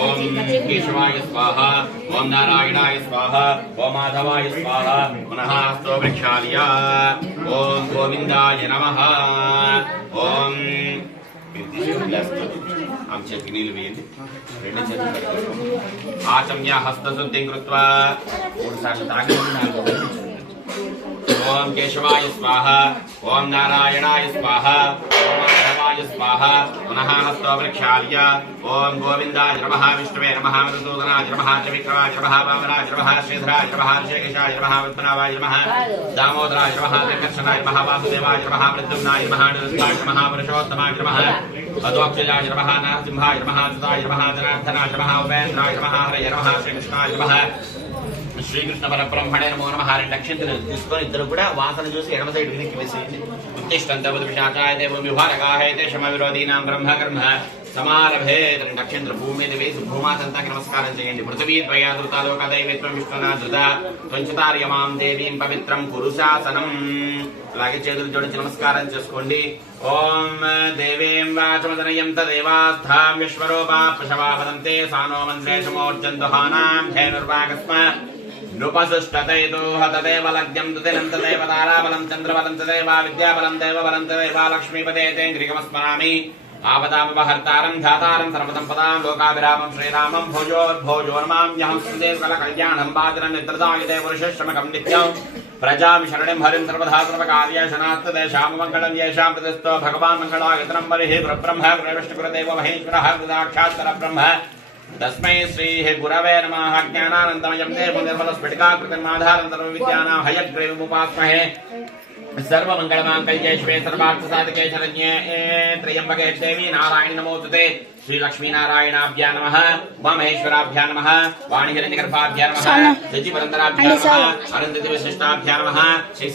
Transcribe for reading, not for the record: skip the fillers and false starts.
ओम केशवाय स्वाहा, ओम नारायणाय स्वाहा, ओम माधवाय स्वाहा, पुनः स्तो वृक्षालय, ओम गोविंदाय नमः, ओम आम చేతికి నీళ్లు వేయండి రెండు చేతులు ఆచమ్య హస్తశుద్ధిం కృత్వా మూడు సార్లు తాగండి నాలుగు ओम केशवाय स्वाहा, ओम नारायणाय स्वाहा, ओम माधवाय स्वाहा, पुनः हस्तो वृक्षालय, ओम गोविंदाय नमः, विष्णवे नमः, मधुसूदनाय नमः, त्रिविक्रमाय नमः, वामनाय नमः, श्रीधराय नमः, ऋषिकेशाय नमः, पद्मनाभाय नमः, दामोदराय नमः, त्रिकर्षणाय नमः, वासुदेवाय नमः, प्रद्युम्नाय नमः, निरुद्धाय नमः, पुरुषोत्तमाय नमः, अदोक्षजाय नमः, नरसिंहाय नमः, सुताय नमः, जनार्दनाय नमः, उपेन्द्राय नमः, हरये नमः, श्रीकृष्णाय नमः, శ్రీకృష్ణ పరబ్రహ్మణే నమో నమః. రెండు అక్షంతలు తీసుకొని ఇద్దరు కూడా వాసన చూసి ఎడమ సైడ్ వెనక్కి వేసేయండి. ఉత్తిష్టంతవత్ విశాచాయ దేవం విహారకాహైతే శమ విరోధీనాం బ్రహ్మ కర్మ సమారభే. రెండు అక్షంతలు భూమి మీద వేసి భూమాతంతాకి నమస్కారం చేయండి. పృథివీ త్వయాదృతాలోక దైవత్వం విష్ణునాధృత త్వంచుతార్యమాం దేవీం పవిత్రం కురు శాసనం. అలాగే చేతులు జోడించి నమస్కారం చేసుకోండి. ఓం దేవీం వాచమదనయం తదేవాస్థాం విశ్వరూపా పశవా వదంతే సానో మంత్రేషమోర్జందుహానాం ధేనుర్వాగస్మ నృపసుష్టతైతో హతదేవ లగ్నం తుతినం తదేవ తారాబలం చంద్రబలం తదేవ విద్యాబలం దేవబలం తదేవ లక్ష్మీపదే తేంద్రికమస్మరామి. ఆపదాపహర్తారం ధాతారం సర్వసంపదాం లోకాభిరామం శ్రీరామం భోజోద్భోజో నమామ్యహం సుదేవ కల కళ్యాణం బాదరం నిద్రదాయుదే పురుషశ్రమకం నిత్యం ప్రజామి శరణిం హరిం సర్వదా సర్వకార్యేషనాస్తదే శ్యామమంగళం యేషాం ప్రతిష్టో భగవాన్ మంగళాయతనం బలిః గురుబ్రహ్మ గురువిష్ణుగురుదేవో మహేశ్వరః సాక్షాత్ పరబ్రహ్మ తస్మై శ్రీ గురవే నమః. జ్ఞానానందమయం దేవం నిర్మలస్ఫటికాకృతిమాధారం సర్వవిద్యానాం హయగ్రీవముపాస్మహే. सर्वमंगलमांगल्ये शिवे सर्वार्थसाधके शरण्ये त्र्यंबके देवी नारायणी नमोस्तुते. श्री लक्ष्मी नारायणाभ्या नमः, उमामहेश्वराभ्या नमः, वाणिहिरण्यगर्भाभ्या नमः, शचीपरंतराभ्या नमः, अरुंधति वशिष्ठाभ्या नमः, श्री